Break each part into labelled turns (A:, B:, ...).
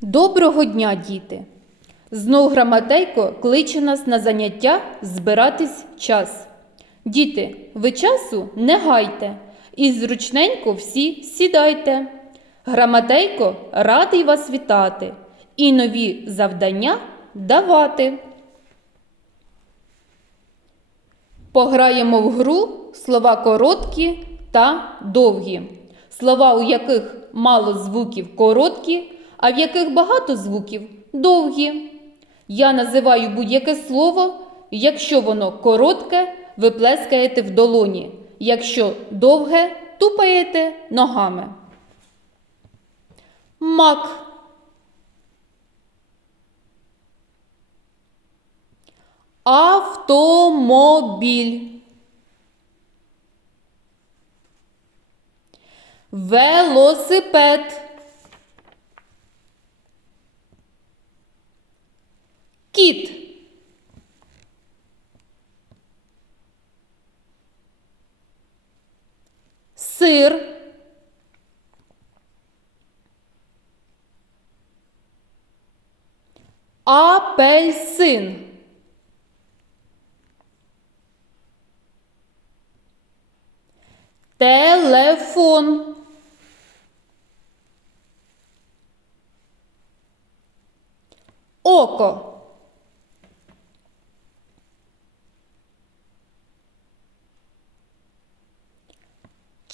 A: Доброго дня, діти! Знов грамотейко кличе нас на заняття збиратись час. Діти, ви часу не гайте і зручненько всі сідайте. Грамотейко радий вас вітати і нові завдання давати. Пограємо в гру слова короткі та довгі. Слова, у яких мало звуків короткі, а в яких багато звуків довгі. Я називаю будь-яке слово, якщо воно коротке, ви плескаєте в долоні. Якщо довге, тупаєте ногами. Мак. Автомобіль. Велосипед. Кіт. Сир. Апельсин. Телефон. Око.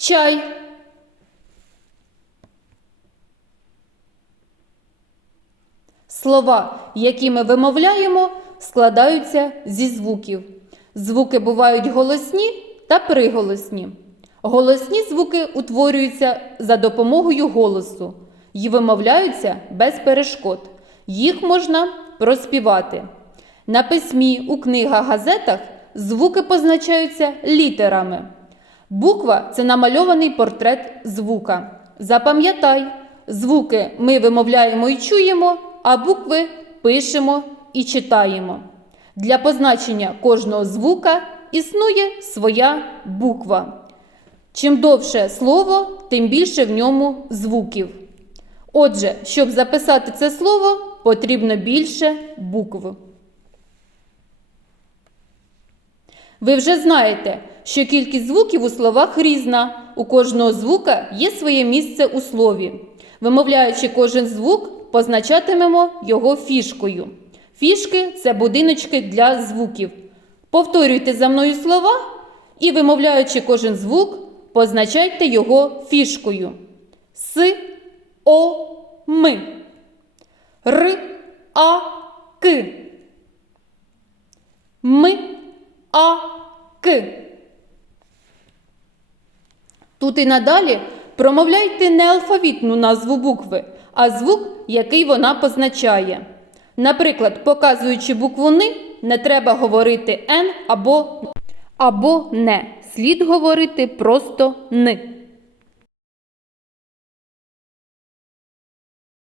A: Чай. Слова, які ми вимовляємо, складаються зі звуків. Звуки бувають голосні та приголосні. Голосні звуки утворюються за допомогою голосу і вимовляються без перешкод. Їх можна проспівати. На письмі у книгах газетах звуки позначаються літерами. Буква це намальований портрет звука. Запам'ятай, звуки ми вимовляємо і чуємо, а букви пишемо і читаємо. Для позначення кожного звука існує своя буква. Чим довше слово, тим більше в ньому звуків. Отже, щоб записати це слово, потрібно більше букв. Ви вже знаєте, що кількість звуків у словах різна. У кожного звука є своє місце у слові. Вимовляючи кожен звук, позначатимемо його фішкою. Фішки це будиночки для звуків. Повторюйте за мною слова і, вимовляючи кожен звук, позначайте його фішкою. С, О, Ми. Р, А, К. Ми, А, К. Тут і надалі промовляйте не алфавітну назву букви, а звук, який вона позначає. Наприклад, показуючи букву Ни, не треба говорити Н або, або не. Слід говорити просто Ни.